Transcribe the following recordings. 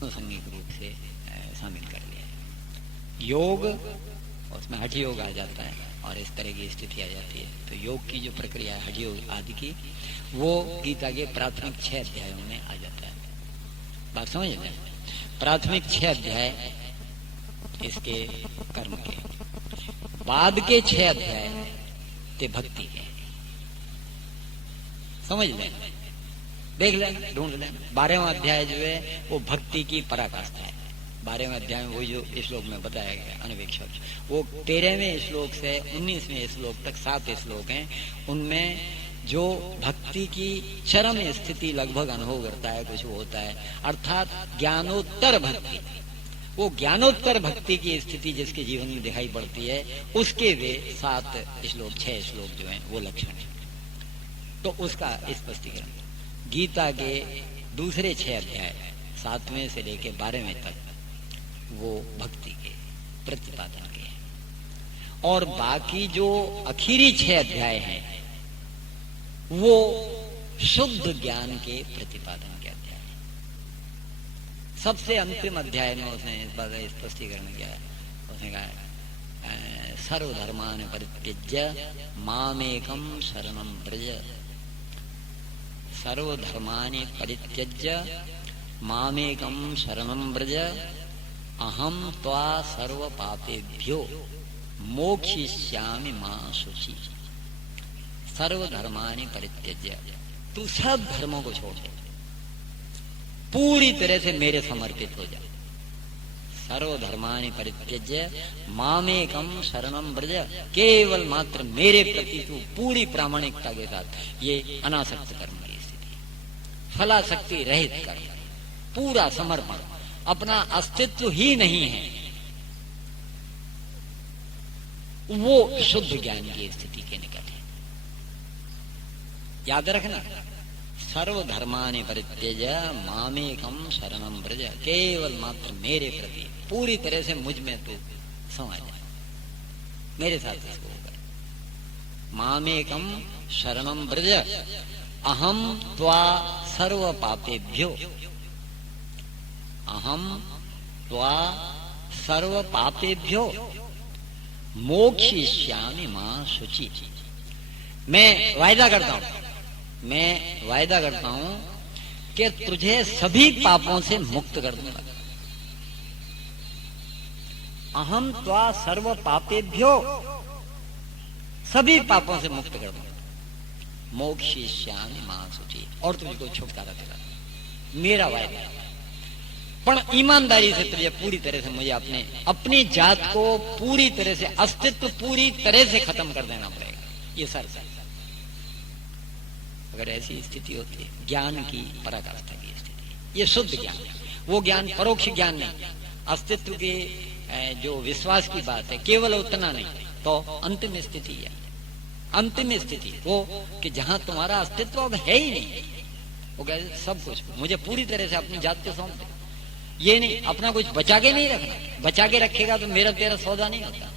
अनुसंगिक रूप से शामिल कर लिया। योग, उसमें हठ योग आ जाता है और इस तरह की स्थिति आ जाती है। तो योग की जो प्रक्रिया है हठ योग आदि की, वो गीता के प्राथमिक 6 अध्यायों में आ जाता है। बात समझ लें, प्राथमिक 6 अध्याय इसके कर्म के, बाद के 6 अध्याय ते भक्ति के। समझ लें, देख लें, ढूंढ लें। 12वां अध्याय जो है वो भक्ति की पराकाष्ठा है। 12वें अध्याय में वही जो श्लोक में बताया गया अनवेक्षक, वो 13वें श्लोक से 19वें श्लोक तक 7 श्लोक हैं। उनमें जो भक्ति की चरम स्थिति लगभग अनुभव करता है, कुछ होता है, अर्थात ज्ञानोत्तर भक्ति, वो ज्ञानोत्तर भक्ति की स्थिति जिसके जीवन में दिखाई पड़ती है, उसके वे 7 श्लोक 6 श्लोक जो हैं वो लक्षण है। तो उसका स्पष्टीकरण गीता के दूसरे 6 अध्याय 7वें से लेकर 12वें तक वो भक्ति के प्रतिपादन के हैं, और बाकी जो आखिरी 6 अध्याय हैं वो शुद्ध ज्ञान के प्रतिपादन के अध्याय हैं। सबसे अंतिम अध्याय में उसने इस बात का स्पष्टीकरण किया। उसने कहा सर्वधर्मान परित्यज्य मामेकं शरणं व्रज, सर्वधर्मानि परित्यज्य मामेकं शरणं व्रज, अहम त्वा सर्व पापेभ्यो मोक्षयिष्यामि मा शुचि। सर्वधर्मानि परित्यज्य, तू सब धर्मों को छोड़ दे, पूरी तरह से मेरे समर्पित हो जा। सर्वधर्मानि परित्यज्य मामेकं शरणं व्रज, केवल मात्र मेरे प्रति तू पूरी प्रामाणिकता के साथ, ये अनासक्त कर्म की स्थिति, फलासक्ति रहित कर्म, पूरा समर्पण, अपना अस्तित्व ही नहीं है, वो शुद्ध ज्ञान की स्थिति के निकट है। याद रखना, सर्वधर्मानि परित्यज्य मामेकं शरणं व्रज, केवल मात्र मेरे प्रति पूरी तरह से मुझ में तू समा जाए, मेरे साथ इसको कर। मामेकं शरणं व्रज, अहम त्वा सर्व पापेभ्यो, अहम त्वा सर्व पापेभ्यो मोक्षयिष्यामि मा शुचि। मैं वायदा करता हूं कि तुझे सभी पापों से मुक्त कर दूंगा। अहम त्वा सर्व पापेभ्यो, सभी पापों से मुक्त कर दूंगा, मोक्षयिष्यामि मा शुचि, और तुझको छुटकारा दिला, मेरा वायदा। पर ईमानदारी से तुझे पूरी तरह से मुझे अपनी जात को पूरी तरह से, अस्तित्व पूरी तरह से खत्म कर देना पड़ेगा, ये शर्त है। अगर ऐसी स्थिति होती है, ज्ञान की पराकाष्ठा की स्थिति, ये शुद्ध ज्ञान है, वो ज्ञान परोक्ष ज्ञान नहीं, अस्तित्व के जो विश्वास की बात है, केवल उतना नहीं, तो अंतिम स्थिति है, अंतिम स्थिति वो कि जहां तुम्हारा अस्तित्व अब है ही नहीं, वो कहते सब कुछ मुझे पूरी तरह से अपनी जात को सौंप दे। ये नहीं अपना कुछ बचा के नहीं रखना, बचा के रखेगा तो मेरा तेरा सौदा नहीं होता,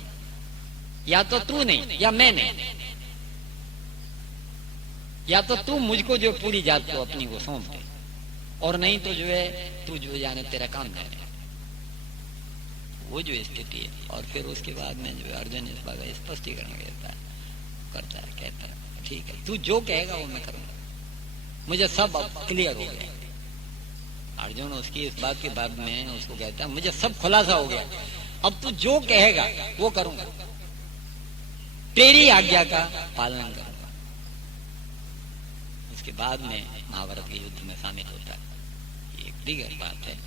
या तो तू नहीं या मैं नहीं, या तो तू मुझको जो पूरी जात को अपनी को सौंप दे, और नहीं तो जो है तू जो जाने तेरा काम जाने, वो जो स्थिति है। और फिर उसके बाद में जो अर्जुन इस बात का स्पष्टीकरण करता है, कहता है ठीक है, तू जो कहेगा वो मैं करूंगा, मुझे सब अब क्लियर हो गया। अर्जुन उसकी इस बात के बाद में उसको कहता है मुझे सब खुलासा हो गया, अब तू जो कहेगा वो करूंगा, तेरी आज्ञा का पालन करूंगा। उसके बाद में महाभारत के युद्ध में शामिल होता है, ये एक दीगर बात है,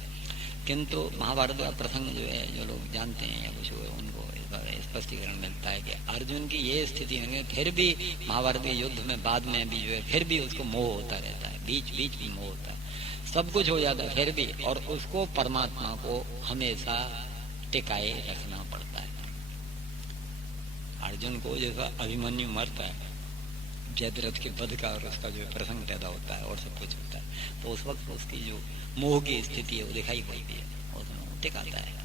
किंतु महाभारत का प्रसंग जो है, जो लोग जानते हैं या कुछ उनको स्पष्टीकरण मिलता है कि अर्जुन की ये स्थिति होने फिर भी महाभारत के युद्ध में बाद में भी जो है फिर भी उसको मोह होता रहता है, बीच बीच में मोह होता है, सब कुछ हो जाता है फिर भी, और उसको परमात्मा को हमेशा टिकाए रखना पड़ता है। अर्जुन को जैसा अभिमन्यु मरता है, जयद्रथ के वध का और उसका जो प्रसंग पैदा होता है और सब कुछ होता है, तो उस वक्त उसकी जो मोह की स्थिति है वो दिखाई पड़ती है, उसमें टिकाता है।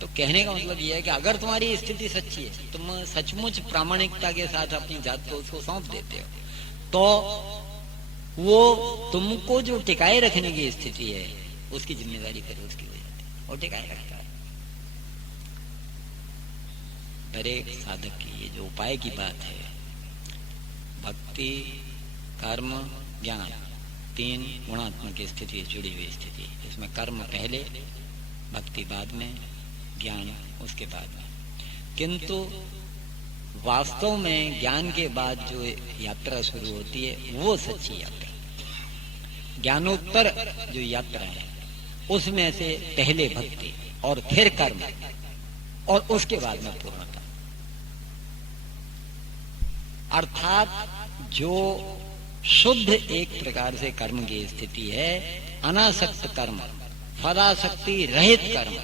तो कहने का मतलब यह है कि अगर तुम्हारी स्थिति सच्ची है, तुम सचमुच प्रामाणिकता के साथ अपनी जात को उसको सौंप देते हो, तो वो तुमको जो टिकाए रखने की स्थिति है उसकी जिम्मेदारी फिर उसकी हो जाती है और टिकाए रखता है। हर एक साधक की ये जो उपाय की बात है, भक्ति, कर्म, ज्ञान, तीन गुणात्मक स्थिति जुड़ी हुई स्थिति। इसमें कर्म पहले, भक्ति बाद में, ज्ञान उसके बाद में। किंतु वास्तव में ज्ञान के बाद जो यात्रा शुरू होती है वो सच्ची यात्रा। ज्ञानोत्तर जो यात्रा है उसमें से पहले भक्ति और फिर कर्म और उसके बाद में पूर्णता। अर्थात जो शुद्ध एक प्रकार से कर्म की स्थिति है, अनासक्त कर्म, फलासक्ति रहित कर्म,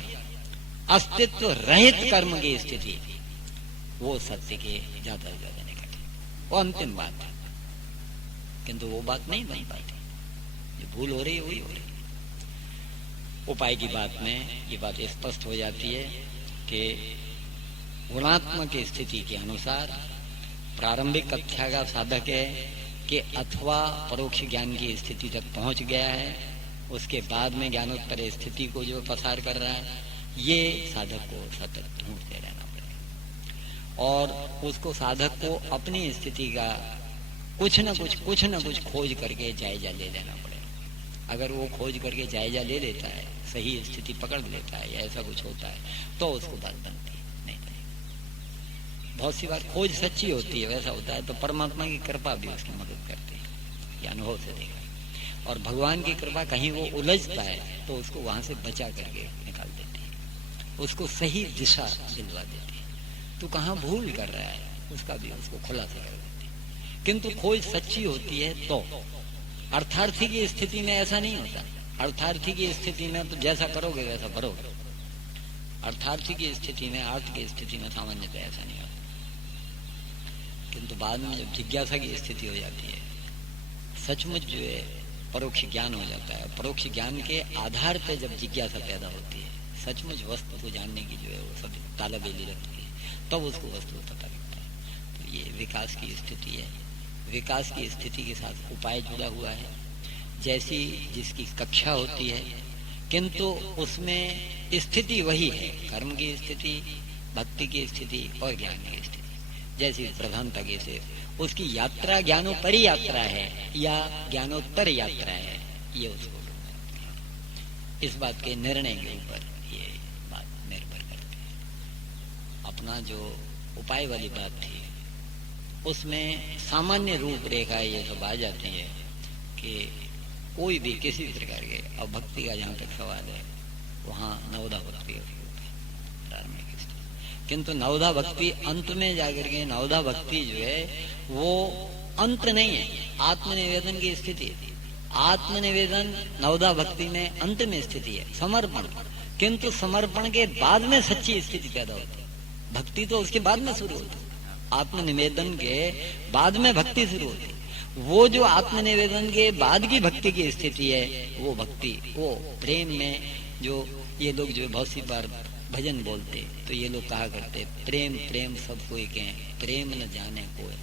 अस्तित्व रहित कर्म की स्थिति, वो सत्य के ज्यादा से ज्यादा निकट है। वो अंतिम बात है, किंतु वो बात नहीं बन पाती। जो भूल हो रही है वही हो रही है। उपाय की बात में ये बात स्पष्ट हो जाती है कि गुणात्मक स्थिति के अनुसार प्रारंभिक कक्षा का साधक है कि अथवा परोक्ष ज्ञान की स्थिति तक पहुंच गया है, उसके बाद में ज्ञानोत्तर स्थिति को जो पसार कर रहा है, ये साधक को सतत ढूंढते रहना पड़ेगा और उसको साधक को अपनी स्थिति का कुछ न कुछ खोज करके जायजा ले लेना पड़ेगा। अगर वो खोज करके जायजा ले लेता है, सही स्थिति पकड़ लेता है या ऐसा कुछ होता है, तो उसको बात बनती है। नहीं बहुत सी बार खोज सच्ची होती है, वैसा होता है तो परमात्मा की कृपा भी उसकी मदद करती है, ये अनुभव से देखा। और भगवान की कृपा कहीं वो उलझता है तो उसको वहां से बचा करके निकाल देती है, उसको सही दिशा दिलवा देती है। तू कहाँ भूल कर रहा है उसका भी उसको खुलासा कर देती है। किंतु खोज सच्ची होती है तो अर्थार्थी की स्थिति में ऐसा नहीं होता। अर्थार्थी की स्थिति में तो जैसा करोगे वैसा भरोगे। अर्थार्थी की स्थिति में, अर्थ की स्थिति में सामान्यतः ऐसा नहीं होता। किंतु बाद में जब जिज्ञासा की स्थिति हो जाती है, सचमुच जो है परोक्ष ज्ञान हो जाता है। परोक्ष ज्ञान के आधार पर जब जिज्ञासा पैदा होती है, सचमुच वस्तु को जानने की जो है वो सब तालाबेली रखती है, तब उसको वस्तु पता लगता है। तो ये विकास की स्थिति है। विकास की स्थिति के साथ उपाय जुड़ा हुआ है। जैसी जिसकी कक्षा होती है, किंतु उसमें स्थिति वही है, कर्म की स्थिति, भक्ति की स्थिति और ज्ञान की स्थिति। जैसी प्रधानता की से उसकी यात्रा ज्ञानोपरी यात्रा है या ज्ञानोत्तर यात्रा है, ये उसको इस बात के निर्णय के ऊपर ये बात निर्भर करती है। अपना जो उपाय वाली बात थी उसमें सामान्य रूपरेखा ये सब आ जाती है कि कोई भी किसी भी प्रकार के, अब भक्ति का जहाँ तक सवाल है वहाँ नवधा भक्ति प्रारंभिक, किंतु नवधा भक्ति अंत में जाकर के, नवधा भक्ति जो है वो अंत नहीं है, आत्मनिवेदन की स्थिति है। आत्मनिवेदन नवधा भक्ति में अंत में स्थिति है, समर्पण। किंतु समर्पण के बाद में सच्ची स्थिति पैदा होती है। भक्ति तो उसके बाद में शुरू होती है, आत्मनिवेदन के बाद में भक्ति शुरू होती है। वो जो आत्मनिवेदन के बाद की भक्ति की स्थिति है, वो भक्ति, वो प्रेम में जो ये लोग जो बहुत सी बार भजन बोलते तो ये लोग कहा करते, प्रेम प्रेम सब कोई कहें, प्रेम न जाने कोई।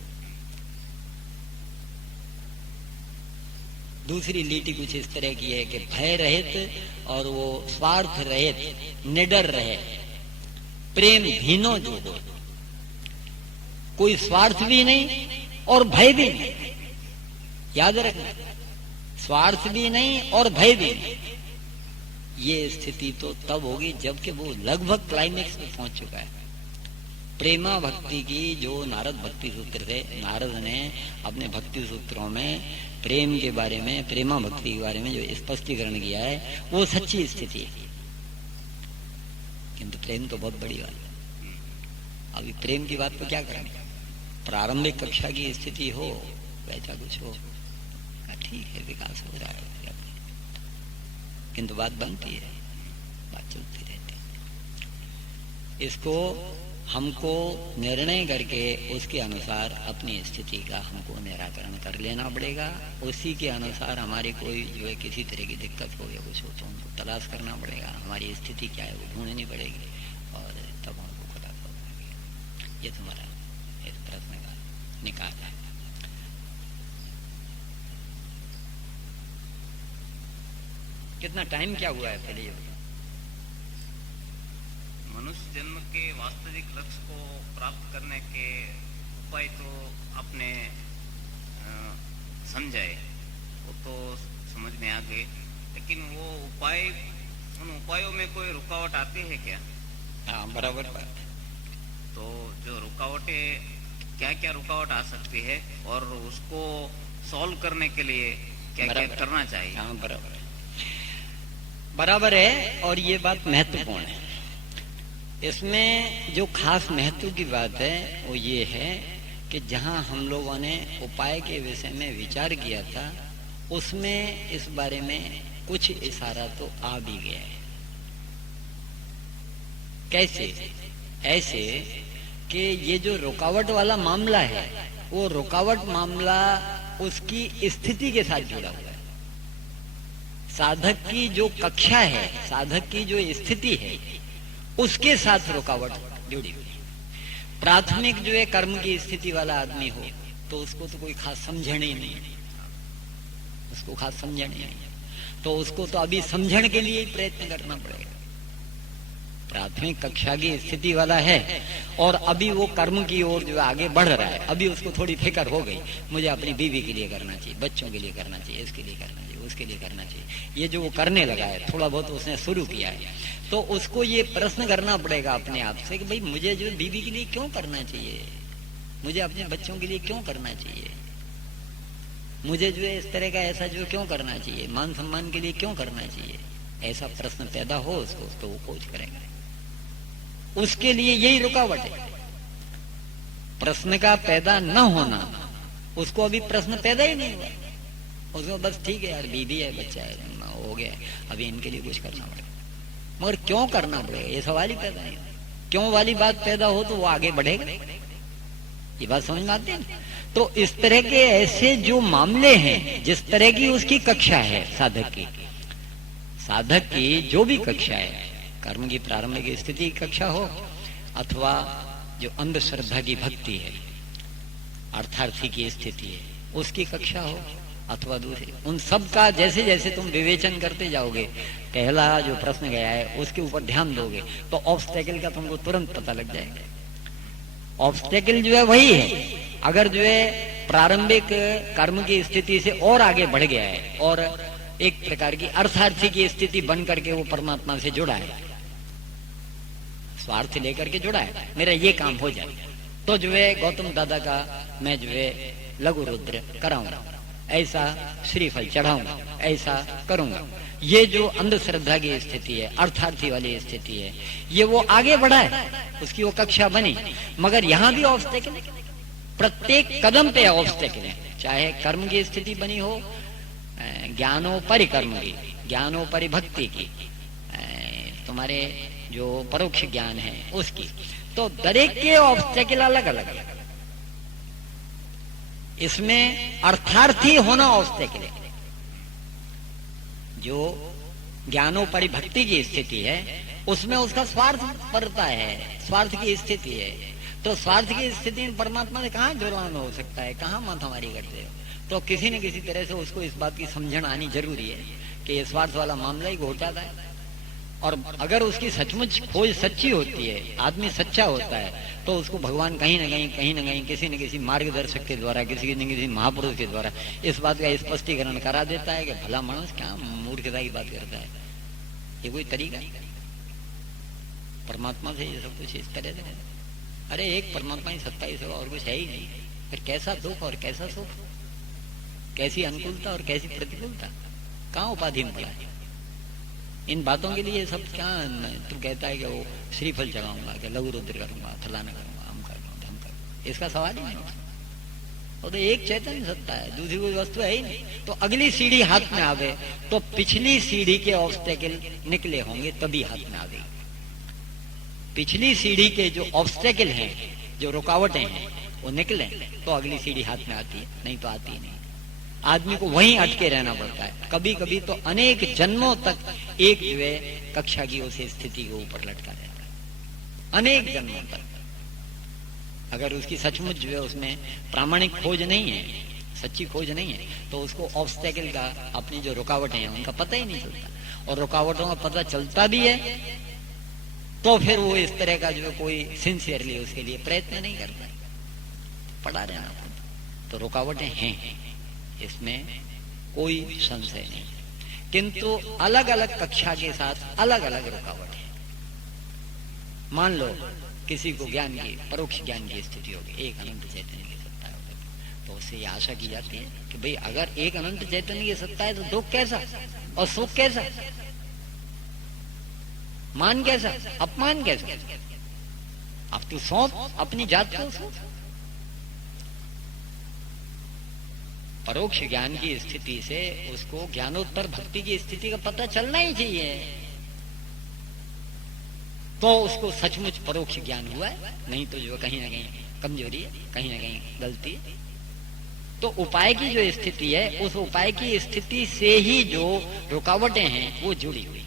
दूसरी लीटी कुछ इस तरह की है कि भय रहित और वो स्वार्थ रहित निडर रहे, प्रेम भीनो जो हो, कोई स्वार्थ भी नहीं और भय भी नहीं। याद रखना, स्वार्थ भी नहीं और भय भी नहीं। ये स्थिति तो तब होगी जबकि वो लगभग क्लाइमेक्स में पहुंच चुका है। प्रेमा भक्ति की जो नारद भक्ति सूत्र थे, नारद ने अपने भक्ति सूत्रों में प्रेम के बारे में, प्रेमा भक्ति के बारे में जो स्पष्टीकरण किया है, वो सच्ची स्थिति है। किंतु प्रेम तो बहुत बड़ी बात है। अभी प्रेम की बात तो क्या करेंगे, प्रारंभिक कक्षा की स्थिति हो, वैसा कुछ हो, ठीक है, विकास हो रहा है, किंतु बात बनती है, बात चलती रहती है। इसको हमको निर्णय करके उसके अनुसार अपनी स्थिति का हमको निराकरण कर लेना पड़ेगा। उसी के अनुसार हमारी कोई जो है किसी तरह की दिक्कत हो या कुछ हो तो हमको तलाश करना पड़ेगा, हमारी स्थिति क्या है वो ढूंढनी पड़ेगी और तब हमको खुलासा होगा। ये तुम्हारा इस प्रश्न का निकाल है। कितना टाइम क्या हुआ है पहले ये बताओ। मनुष्य जन्म के वास्तविक लक्ष्य को प्राप्त करने के उपाय तो आपने समझाए, वो तो समझ में आ गए, लेकिन वो उपाय, उन उपायों में कोई रुकावट आती है क्या? हाँ बराबर बात। तो जो रुकावटें, क्या क्या रुकावट आ सकती है और उसको सॉल्व करने के लिए क्या क्या करना चाहिए? हाँ बराबर है। और ये बात महत्वपूर्ण है। इसमें जो खास महत्व की बात है वो ये है कि जहाँ हम लोगों ने उपाय के विषय में विचार किया था उसमें इस बारे में कुछ इशारा तो आ भी गया है। कैसे? ऐसे कि ये जो रुकावट वाला मामला है वो रुकावट मामला उसकी स्थिति के साथ जुड़ा हुआ है। साधक की जो कक्षा है, साधक की जो स्थिति है उसके साथ रुकावट जुड़ी हुई है। प्राथमिक जो है कर्म की स्थिति वाला आदमी हो तो उसको तो कोई खास समझण ही नहीं, उसको खास समझण ही नहीं, तो उसको तो अभी समझण के लिए ही प्रयत्न करना पड़ेगा। प्राथमिक कक्षा की स्थिति वाला है और अभी वो कर्म की ओर जो आगे बढ़ रहा है, अभी उसको थोड़ी फिक्र हो गई, मुझे अपनी बीवी के लिए करना चाहिए, बच्चों के लिए करना चाहिए, इसके लिए करना चाहिए, उसके लिए करना चाहिए। ये जो वो करने लगा है, थोड़ा बहुत उसने शुरू किया है, तो उसको ये प्रश्न करना पड़ेगा अपने आप से कि भाई मुझे जो बीवी के लिए क्यों करना चाहिए, मुझे अपने बच्चों के लिए क्यों करना चाहिए, मुझे जो है इस तरह का ऐसा जो क्यों करना चाहिए, मान सम्मान के लिए क्यों करना चाहिए। ऐसा प्रश्न पैदा हो उसको तो वो खोज करेगा। उसके लिए यही रुकावट है, प्रश्न का पैदा न होना। उसको अभी प्रश्न पैदा ही नहीं हुआ, उसको बस ठीक है यार बीबी है, बच्चा है, हो गया, अभी इनके लिए कुछ करना पड़ेगा। मगर क्यों करना पड़ेगा ये सवाल ही पैदा नहीं। क्यों वाली बात पैदा हो तो वो आगे बढ़ेगा। ये बात समझ में आती है? तो इस तरह के ऐसे जो मामले हैं, जिस तरह की उसकी कक्षा है साधक की, साधक की जो भी कक्षा है, कर्म की प्रारंभिक स्थिति की कक्षा हो अथवा जो अंधश्रद्धा की भक्ति है, अर्थार्थी की स्थिति है, उसकी कक्षा हो अथवा दूसरी, उन सब का जैसे जैसे तुम विवेचन करते जाओगे, पहला जो प्रश्न गया है उसके ऊपर ध्यान दोगे तो ऑब्स्टेकल का तुमको तुरंत पता लग जाएगा। ऑब्स्टेकल जो है वही है, अगर जो है प्रारंभिक कर्म की स्थिति से और आगे बढ़ गया है और एक प्रकार की अर्थार्थी की स्थिति बन करके वो परमात्मा से जुड़ा है, स्वार्थ लेकर के जुड़ा है, मेरा ये काम हो जाए, तो जो है गौतम दादा का मैं जो है लघु रुद्र कराऊंगा, ऐसा श्रीफल चढ़ाऊंगा, ऐसा करूंगा। ये जो अंधश्रद्धा की स्थिति है, अर्थार्थी वाली स्थिति है, ये वो आगे बढ़ा है, उसकी वो कक्षा बनी। मगर यहाँ भी ऑब्स्टेकल है, प्रत्येक कदम पे ऑब्स्टेकल है। चाहे कर्म की स्थिति बनी हो, ज्ञानोपरि कर्म की, ज्ञानोपरि भक्ति की, तुम्हारे जो परोक्ष ज्ञान है उसकी, तो दरेक के ऑब्स्टेकल अलग अलग है। इसमें अर्थार्थी होना ऑब्स्टेकल है। जो ज्ञानोपरि भक्ति की स्थिति है उसमें उसका स्वार्थ पड़ता है, स्वार्थ की स्थिति है, तो स्वार्थ की स्थिति में परमात्मा से कहाँ जुड़ान हो सकता है, कहाँ माथामारी करते हो। तो किसी न किसी तरह से उसको इस बात की समझण आनी जरूरी है कि ये स्वार्थ वाला मामला ही घोटाला है। और अगर उसकी सचमुच खोज सच्ची होती है, आदमी सच्चा होता है, तो उसको भगवान कहीं ना कहीं किसी न किसी मार्गदर्शक के द्वारा, किसी न किसी महापुरुष के द्वारा इस बात का स्पष्टीकरण करा देता है कि भला मानस क्या मूर्खता की बात करता है, ये कोई तरीका है परमात्मा से ये सब कुछ इस तरह से। अरे एक परमात्मा ही सत्ता ही सब, और कुछ है ही नहीं। फिर कैसा दुख और कैसा सुख, कैसी अनुकूलता और कैसी प्रतिकूलता, कहाँ उपाधि में पड़ा है। इन बातों के लिए सब क्या तू कहता है कि वो श्रीफल चढ़ाऊंगा, कि लघु रुद्र करूंगा, फलाना करूंगा, हम करूंगा, धम करूंगा, इसका सवाल ही नहीं। वो तो एक चैतन्य सत्ता है, दूसरी कोई वस्तु है ही नहीं। तो अगली सीढ़ी हाथ में आवे तो पिछली सीढ़ी के ऑब्स्टेकल निकले होंगे तभी हाथ में आवेगी। पिछली सीढ़ी के जो ऑब्स्टेकल हैं, जो रुकावटें हैं, वो निकले तो अगली सीढ़ी हाथ में आती है, नहीं तो आती नहीं। आदमी को वहीं अटके रहना पड़ता है, कभी कभी तो अनेक जन्मों तक एक जो है कक्षा की उस स्थिति को ऊपर लटका रहता है, अनेक जन्मों तक। अगर उसकी सचमुच जो है उसमें प्रामाणिक खोज नहीं है, सच्ची खोज नहीं है, तो उसको ऑब्स्टेकल का, अपनी जो रुकावटें हैं उनका पता ही नहीं चलता। और रुकावटों का पता चलता भी है तो फिर वो इस तरह का जो कोई सिंसियरली उसके लिए प्रयत्न नहीं करता, पड़ा रहना पड़ता। तो रुकावटें हैं, इसमें कोई संशय नहीं, किंतु अलग अलग कक्षा के साथ अलग अलग रुकावट है। मान लो किसी को ज्ञान की, परोक्ष ज्ञान की स्थिति होगी, एक अनंत चैतन्य की सत्ता होगी, तो उससे ये आशा की जाती है कि भाई अगर एक अनंत चैतन्य की सत्ता है तो दुख कैसा और सुख कैसा, मान कैसा, अपमान कैसा। अब तू सौंप अपनी जात को उसको। परोक्ष ज्ञान की स्थिति से उसको ज्ञानोत्तर भक्ति की स्थिति का पता चलना ही चाहिए, तो उसको सचमुच परोक्ष ज्ञान हुआ है, नहीं तो जो कहीं ना कहीं कमजोरी है, कहीं ना कहीं गलती है। तो उपाय की जो स्थिति है, उस उपाय की स्थिति से ही जो रुकावटें हैं वो जुड़ी हुई।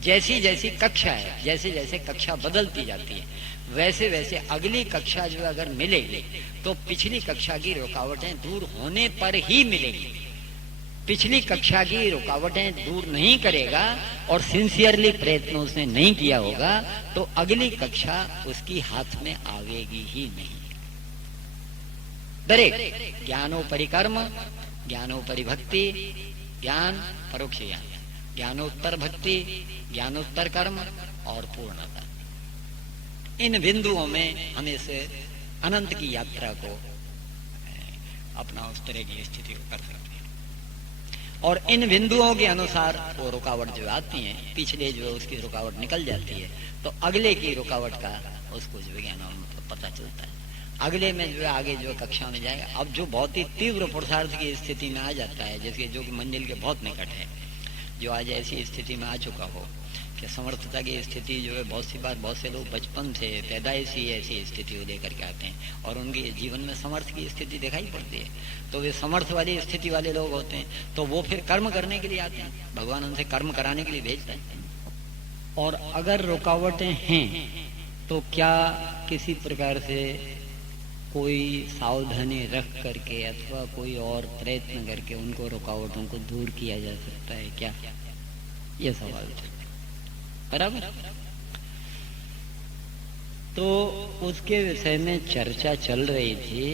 जैसी जैसी कक्षा है, जैसे जैसे कक्षा बदलती जाती है, वैसे वैसे अगली कक्षा जो अगर मिलेगी तो पिछली कक्षा की रुकावटें दूर होने पर ही मिलेगी। पिछली कक्षा की रुकावटें दूर नहीं करेगा और सिंसियरली प्रयत्न उसने नहीं किया होगा तो अगली कक्षा उसकी हाथ में आवेगी ही नहीं। दरेक ज्ञानोपरि कर्म, ज्ञानोपरि भक्ति, ज्ञान परोक्ष ज्ञान, ज्ञानोत्तर भक्ति, ज्ञानोत्तर कर्म और पूर्णता, इन बिंदुओं में हम इस अनंत की यात्रा को अपना उस तरह की स्थिति को कर सकते हैं। और इन बिंदुओं के अनुसार वो रुकावट जो आती है, पिछले जो उसकी रुकावट निकल जाती है तो अगले की रुकावट का उसको जो ज्ञान पता चलता है। अगले में जो आगे जो कक्षा में जाएगा, अब जो बहुत ही तीव्र पुरुषार्थ की स्थिति में आ जाता है, जैसे जो मंजिल के बहुत निकट है, जो आज ऐसी स्थिति में आ चुका हो कि समर्थता की स्थिति जो है, बहुत सी बार बहुत से लोग बचपन से पैदाइशी ऐसी स्थिति को लेकर के आते हैं और उनके जीवन में समर्थ की स्थिति दिखाई पड़ती है, तो वे समर्थ वाली स्थिति वाले लोग होते हैं, तो वो फिर कर्म करने के लिए आते हैं, भगवान उनसे कर्म कराने के लिए भेजते हैं। और अगर रुकावटें हैं तो क्या किसी प्रकार से कोई सावधानी रख करके अथवा कोई और प्रयत्न करके उनको रुकावटों को दूर किया जा सकता है क्या, ये सवाल है, बराबर। तो उसके विषय में चर्चा चल रही थी,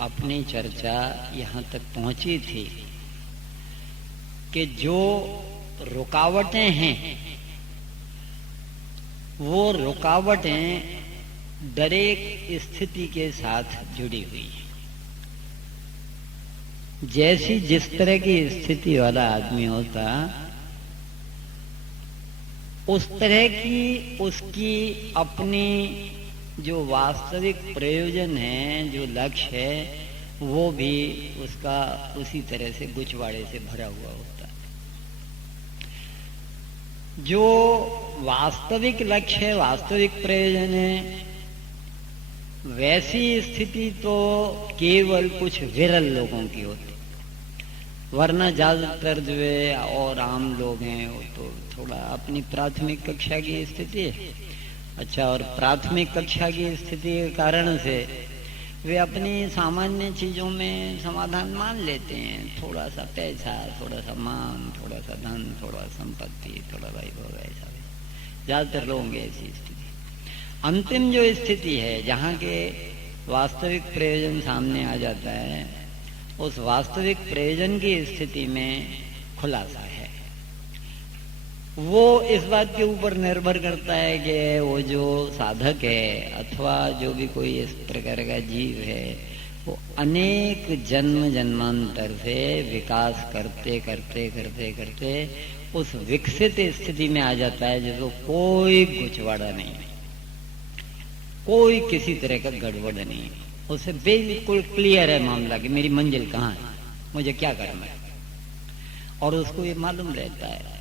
अपनी चर्चा यहाँ तक पहुंची थी कि जो रुकावटें हैं वो रुकावटें दरेक स्थिति के साथ जुड़ी हुई है। जैसी जिस तरह की स्थिति वाला आदमी होता, उस तरह की उसकी अपनी जो वास्तविक प्रयोजन है, जो लक्ष्य है, वो भी उसका उसी तरह से गुचवाड़े से भरा हुआ होता है। जो वास्तविक लक्ष्य है, वास्तविक प्रयोजन है, वैसी स्थिति तो केवल कुछ विरल लोगों की होती, वरना ज्यादातर जो है और आम लोग हैं वो तो थोड़ा अपनी प्राथमिक कक्षा की स्थिति है। अच्छा, और प्राथमिक कक्षा की स्थिति के कारण से वे अपनी सामान्य चीजों में समाधान मान लेते हैं, थोड़ा सा पैसा, थोड़ा सा मान, थोड़ा सा धन, थोड़ा संपत्ति, थोड़ा वैभव, ऐसा ज्यादातर लोगों की ऐसी स्थिति। अंतिम जो स्थिति है जहाँ के वास्तविक प्रयोजन सामने आ जाता है, उस वास्तविक प्रयोजन की स्थिति में खुलासा है। वो इस बात के ऊपर निर्भर करता है कि वो जो साधक है अथवा जो भी कोई इस प्रकार का जीव है, वो अनेक जन्म जन्मांतर से विकास करते करते करते करते उस विकसित स्थिति में आ जाता है जिसको कोई गुचवाड़ा नहीं, कोई किसी तरह का गड़बड़ नहीं, उसे बिल्कुल क्लियर है मामला कि मेरी मंजिल कहाँ है, मुझे क्या करना है। और उसको ये मालूम रहता है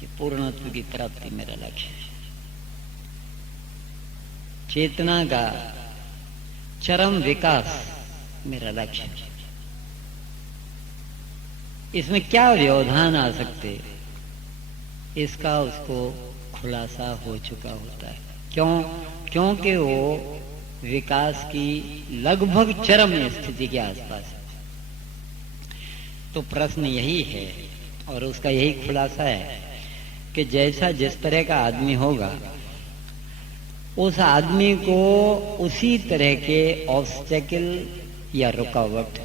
कि पूर्णत्व की प्राप्ति मेरा लक्ष्य है, चेतना का चरम विकास मेरा लक्ष्य है। इसमें क्या व्यवधान आ सकते, इसका उसको खुलासा हो चुका होता है। क्यों? क्योंकि वो विकास की लगभग चरम स्थिति के आसपास है। तो प्रश्न यही है और उसका यही खुलासा है कि जैसा जिस तरह का आदमी होगा उस आदमी को उसी तरह के ऑब्स्टेकल या रुकावट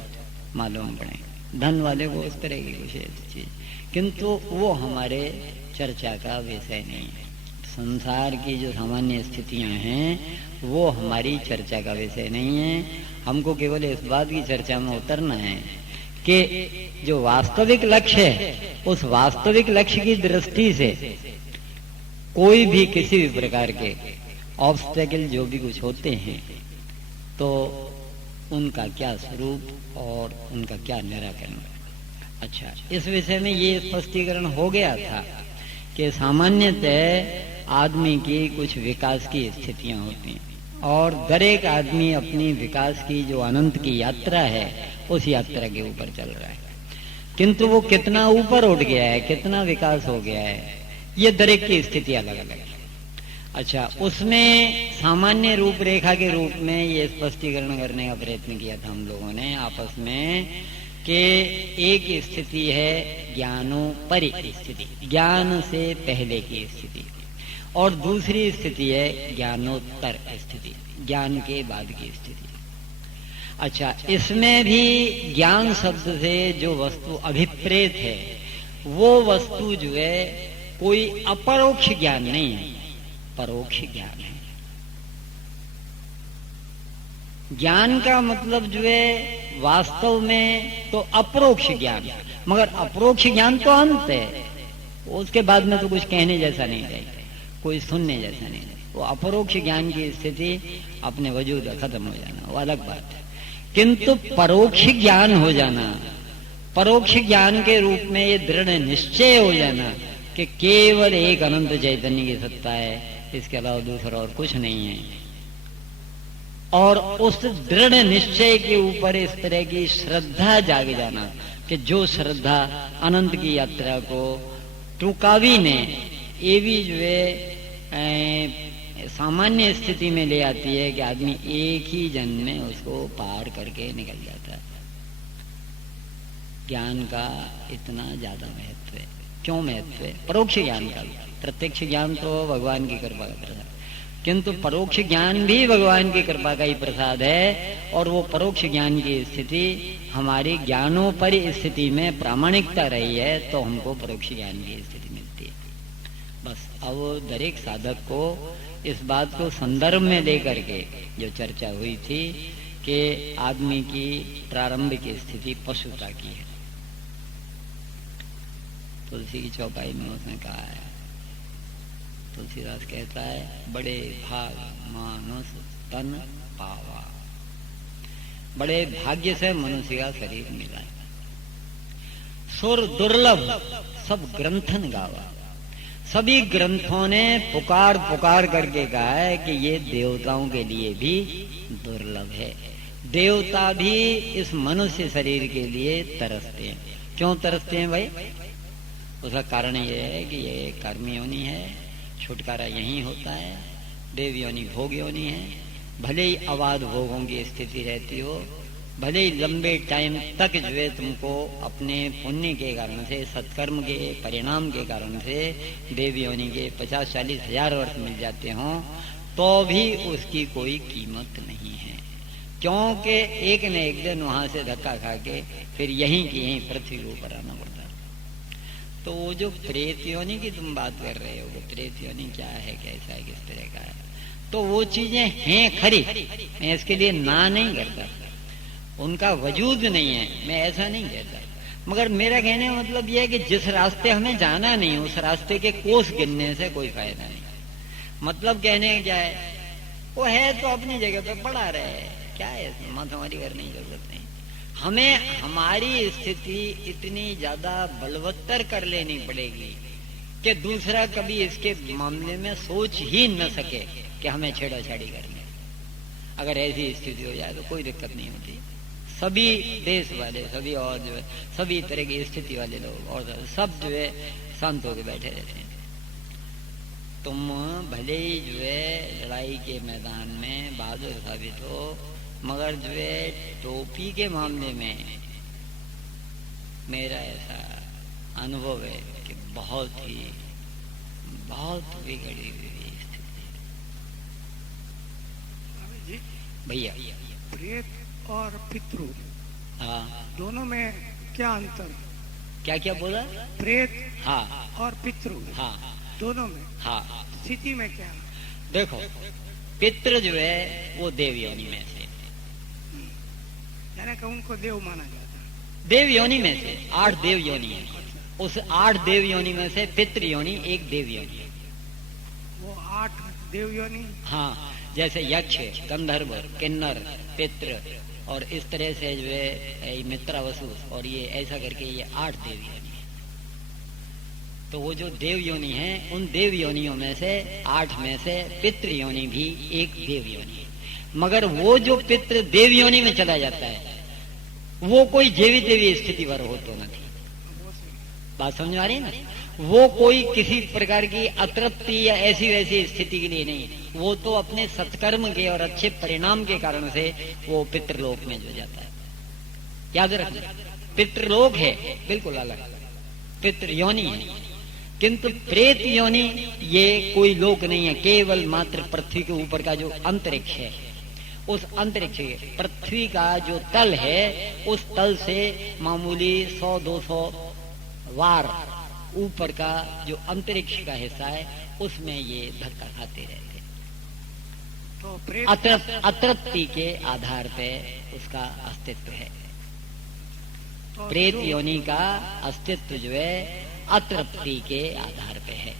मालूम पड़े। धन वाले को उस तरह की कुछ चीज, किंतु वो हमारे चर्चा का विषय नहीं है। संसार की जो सामान्य स्थितियां हैं वो हमारी चर्चा का विषय नहीं है। हमको केवल इस बात की चर्चा में उतरना है कि जो वास्तविक लक्ष्य है उस वास्तविक लक्ष्य की दृष्टि से कोई भी किसी भी प्रकार के ऑब्स्टेकल जो भी कुछ होते हैं तो उनका क्या स्वरूप और उनका क्या निराकरण। अच्छा, इस विषय में ये स्पष्टीकरण हो गया था कि सामान्यतः आदमी की कुछ विकास की स्थितियां होती हैं और दर एक आदमी अपनी विकास की जो अनंत की यात्रा है उस यात्रा के ऊपर चल रहा है, किंतु वो कितना ऊपर उठ गया है, कितना विकास हो गया है, ये दर एक की स्थिति अलग अलग है। अच्छा, उसमें सामान्य रूपरेखा के रूप में ये स्पष्टीकरण करने का प्रयत्न किया था हम लोगों ने आपस में कि एक स्थिति है ज्ञानोपरि स्थिति, ज्ञान से पहले की स्थिति, और दूसरी स्थिति है ज्ञानोत्तर स्थिति, ज्ञान के बाद की स्थिति। अच्छा, इसमें भी ज्ञान शब्द से जो वस्तु अभिप्रेत है वो वस्तु जो है कोई अपरोक्ष ज्ञान नहीं है, परोक्ष ज्ञान है। ज्ञान का मतलब जो है वास्तव में तो अपरोक्ष ज्ञान, मगर अपरोक्ष ज्ञान तो अंत है, उसके बाद में तो कुछ कहने जैसा नहीं रहेगा, कोई सुनने जैसा नहीं रहेगा। वो अपरोक्ष ज्ञान की स्थिति अपने वजूद खत्म हो जाना वो अलग बात है, किंतु परोक्ष ज्ञान हो जाना, परोक्ष ज्ञान के रूप में ये दृढ़ निश्चय हो जाना कि केवल एक अनंत चैतन्य की सत्ता है, इसके अलावा दूसरा और कुछ नहीं है, और उस दृढ़ निश्चय के ऊपर इस तरह की श्रद्धा जाग जाना कि जो श्रद्धा अनंत की यात्रा को टुकावी ने ये भी जो है सामान्य स्थिति में ले आती है कि आदमी एक ही जन्म में उसको पार करके निकल जाता है। ज्ञान का इतना ज्यादा महत्व है। क्यों महत्व है? परोक्ष ज्ञान का। प्रत्यक्ष ज्ञान तो भगवान की कृपा का प्रसाद, किंतु परोक्ष ज्ञान भी भगवान की कृपा का ही प्रसाद है, और वो परोक्ष ज्ञान की स्थिति हमारी ज्ञानोपरि स्थिति में प्रामाणिकता रही है तो हमको परोक्ष ज्ञान की स्थिति मिलती है। बस अब दरेक साधक को इस बात को संदर्भ में लेकर के जो चर्चा हुई थी कि आदमी की प्रारंभ की स्थिति पशुता की है। तुलसी की चौपाई में उसने कहा है, तुलसीदास कहता है, बड़े भाग मानुष तन पावा, बड़े भाग्य से मनुष्य का शरीर मिला है। सुर दुर्लभ सब ग्रंथन गावा, सभी ग्रंथों ने पुकार पुकार करके कहा है कि ये देवताओं के लिए भी दुर्लभ है। देवता भी इस मनुष्य शरीर के लिए तरसते हैं। क्यों तरसते हैं भाई? उसका कारण ये है कि ये कर्म योनि है, छुटकारा यही होता है। देव योनि भोग योनि है। भले ही अबाध भोगों की स्थिति रहती हो, भले ही लंबे टाइम तक जो है तुमको अपने पुण्य के कारण से, सत्कर्म के परिणाम के कारण से देव योनि के 50-40 हजार वर्ष मिल जाते हों, तो भी उसकी कोई कीमत नहीं है, क्योंकि एक न एक दिन वहां से धक्का खा के फिर यहीं की यहीं पृथ्वी के ऊपर आना पड़ता। तो वो जो प्रेत योनि की तुम बात कर रहे हो, वो प्रेत योनि क्या है, कैसा है, किस तरह का है, तो वो चीजें हैं खरी, मैं इसके लिए ना नहीं करता, उनका वजूद नहीं है, मैं ऐसा नहीं कहता, मगर मेरा कहने का मतलब यह है कि जिस रास्ते हमें जाना नहीं उस रास्ते के कोस गिनने से कोई फायदा नहीं। मतलब कहने क्या है, वो है तो अपनी जगह पे पड़ा रहे, क्या है इसमें माथामारी करने की जरूरत नहीं। हमें हमारी स्थिति इतनी ज्यादा बलवत्तर कर लेनी पड़ेगी कि दूसरा कभी इसके मामले में सोच ही न सके कि हमें छेड़ाछाड़ी करनी। अगर ऐसी स्थिति हो जाए तो कोई दिक्कत नहीं होती। सभी देश वाले, सभी और जो है सभी तरह की स्थिति वाले लोग और सब जो है शांत होकर बैठे रहते हैं। तुम भले ही जो है लड़ाई के मैदान में बहादुर साबित हो, मगर जो है टोपी के मामले में मेरा ऐसा अनुभव है कि बहुत ही बहुत बिगड़ी हुई स्थिति जी, भैया। प्रेत और पितृ हाँ, दोनों में क्या अंतर? क्या क्या बोला? प्रेत हाँ और पितृ हाँ दोनों में हाँ। स्थिति में क्या? देखो, पितृ जो है वो देव योनि में से, यानी कि उनको देव माना जाता है। देव योनि में से 8 देव योनि है। उस 8 देव योनि में से पितृ योनि एक देव योनि है। वो 8 देव योनि। हाँ, जैसे यक्ष, गंधर्व, किन्नर, पितृ और इस तरह से जो है ये मित्रावसु और ये ऐसा करके ये 8 देव योनि है। तो वो जो देव योनि है, उन देव योनियों में से 8 में से पितृ योनि भी एक देव योनि है। मगर वो जो पितृ देव योनि में चला जाता है वो कोई जेवी तेवी स्थिति पर हो तो नहीं। बात समझ आ रही है ना? वो कोई किसी प्रकार की अतृप्ति या ऐसी वैसी स्थिति के लिए नहीं, वो तो अपने सत्कर्म के और अच्छे परिणाम के कारण से वो पितृलोक में जो जाता है। याद रखना, पितृलोक है बिल्कुल अलग, पितृ योनि है। किंतु प्रेत योनि ये कोई लोक नहीं है, केवल मात्र पृथ्वी के ऊपर का जो अंतरिक्ष है, उस अंतरिक्ष पृथ्वी का जो तल है, उस तल से मामूली 100-200 वार ऊपर का जो अंतरिक्ष का हिस्सा है, उसमें ये धक्का खाते रहते हैं। तो प्रेत अतृप्ति के आधार पे उसका अस्तित्व है। तो प्रेत जो- योनि का अस्तित्व जो है अतृप्ति के आधार पे है।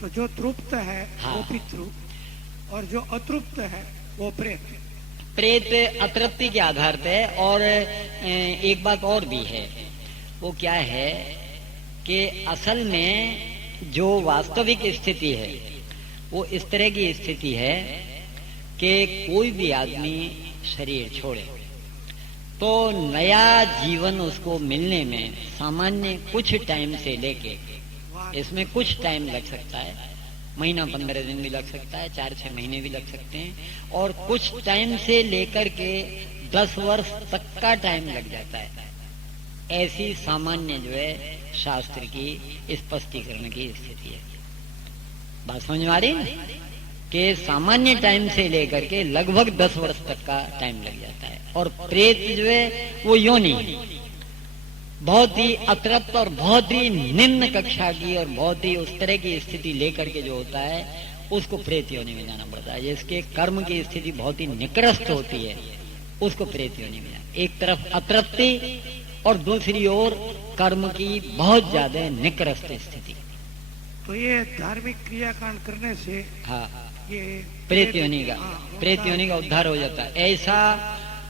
तो जो तृप्त है हाँ। वो पितृ और जो अतृप्त है वो प्रेत। प्रेत अतृप्ति के आधार पे। और एक बात और भी है, वो क्या है कि असल में जो वास्तविक स्थिति है वो इस तरह की स्थिति है कि कोई भी आदमी शरीर छोड़े तो नया जीवन उसको मिलने में सामान्य कुछ टाइम से लेके, इसमें कुछ टाइम लग सकता है, महीना 15 दिन भी लग सकता है, 4-6 महीने भी लग सकते हैं, और कुछ टाइम से लेकर के 10 वर्ष तक का टाइम लग जाता है। ऐसी सामान्य जो है शास्त्र की स्पष्टीकरण की स्थिति है। बात समझ में आ रही है कि सामान्य टाइम से लेकर के लगभग 10 वर्ष तक का टाइम लग जाता है। और प्रेत जो है वो योनि बहुत ही अतृप्त और बहुत ही निम्न कक्षा की और बहुत ही उस तरह की स्थिति लेकर के जो होता है उसको प्रेत योनि में जाना पड़ता है। जिसके कर्म की स्थिति बहुत ही निकृष्ट होती है उसको प्रेत योनि में जाना। एक तरफ अतृप्ति और दूसरी ओर कर्म की बहुत ज्यादा निकृष्ट स्थिति। तो ये धार्मिक क्रियाकांड करने से हाँ, ये प्रेत योनि का हाँ, प्रेत योनि का उद्धार हो जाता है। ऐसा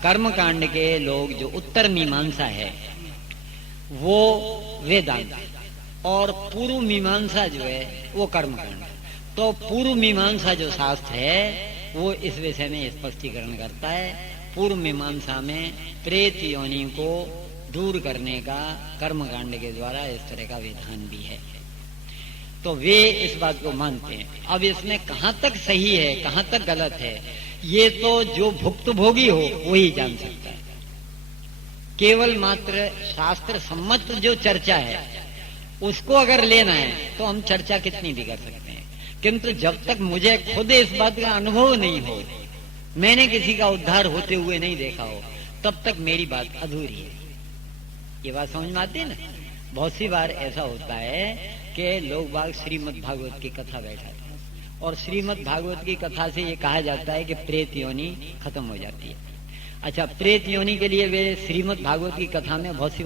कर्म कांड के लोग जो उत्तर मीमांसा है वो वेदांत, और पूर्व मीमांसा जो है वो कर्म कांड। तो पूर्व मीमांसा जो शास्त्र है वो इस विषय में स्पष्टीकरण करता है। पूर्व मीमांसा में प्रेत योनि को दूर करने का कर्मकांड के द्वारा इस तरह का विधान भी है। तो वे इस बात को मानते हैं। अब इसमें कहाँ तक सही है कहाँ तक गलत है ये तो जो भुक्तभोगी हो वही जान सकता है। केवल मात्र शास्त्र सम्मत जो चर्चा है उसको अगर लेना है तो हम चर्चा कितनी भी कर सकते हैं, किंतु जब तक मुझे खुद इस बात का अनुभव नहीं हो, मैंने किसी का उद्धार होते हुए नहीं देखा हो, तब तक मेरी बात अधूरी है। ये बात समझ में आती है ना? बहुत सी बार ऐसा होता है कि लोग बाग श्रीमद् भागवत की कथा बैठाते हैं और श्रीमद् भागवत की कथा से ये कहा जाता है कि प्रेत योनि खत्म हो जाती है। अच्छा, प्रेत योनि के लिए वे श्रीमद् भागवत की कथा में बहुत सी